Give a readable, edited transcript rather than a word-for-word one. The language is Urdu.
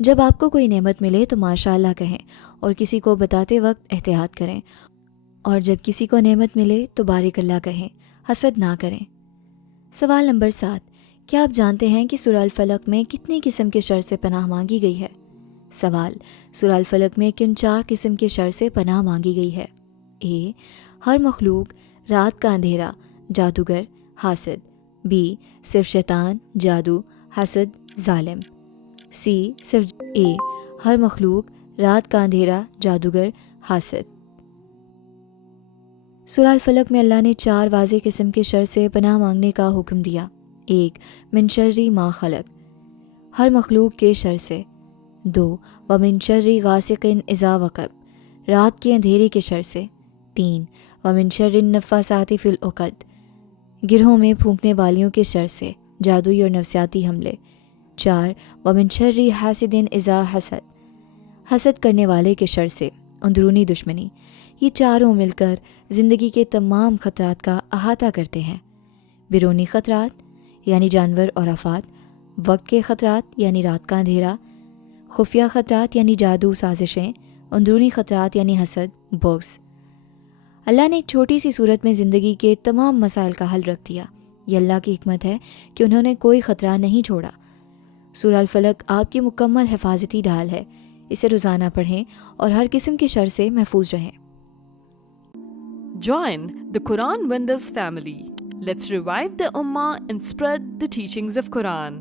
جب آپ کو کوئی نعمت ملے تو ماشاء اللہ کہیں اور کسی کو بتاتے وقت احتیاط کریں، اور جب کسی کو نعمت ملے تو بارک اللہ کہیں، حسد نہ کریں۔ سوال نمبر 7، کیا آپ جانتے ہیں کہ سورہ الفلق میں کتنی قسم کے شر سے پناہ مانگی گئی ہے؟ سوال، سورہ الفلق میں کن 4 قسم کے شر سے پناہ مانگی گئی ہے؟ اے، ہر مخلوق، رات کا اندھیرا، جادوگر، حاسد۔ بی، صرف شیطان، جادو، حسد، ظالم۔ سی، صرف اے، ہر مخلوق، رات کا اندھیرا، جادوگر، حاسد۔ سورہ الفلق میں اللہ نے 4 واضح قسم کے شر سے پناہ مانگنے کا حکم دیا۔ 1، من شر ما خلق، ہر مخلوق کے شر سے۔ 2، ومن شر غاسق اذا وقب، رات کے اندھیرے کے شر سے۔ 3، ومن شر النفاثات فی العقد، گرہوں میں پھونکنے والیوں کے شر سے، جادوئی اور نفسیاتی حملے۔ 4، ومن شر حاسد اذا حسد، حسد کرنے والے کے شر سے، اندرونی دشمنی۔ یہ چاروں مل کر زندگی کے تمام خطرات کا احاطہ کرتے ہیں۔ بیرونی خطرات یعنی جانور اور آفات، وقت کے خطرات یعنی رات کا اندھیرا، خفیہ خطرات یعنی جادو سازشیں، اندرونی خطرات یعنی حسد، بغض۔ اللہ نے ایک چھوٹی سی صورت میں زندگی کے تمام مسائل کا حل رکھ دیا۔ یہ اللہ کی حکمت ہے کہ انہوں نے کوئی خطرہ نہیں چھوڑا۔ سورہ الفلق آپ کی مکمل حفاظتی ڈھال ہے، اسے روزانہ پڑھیں اور ہر قسم کے شر سے محفوظ رہیں۔ Join the Quran Wonders family. Let's revive the Ummah and spread the teachings of Quran.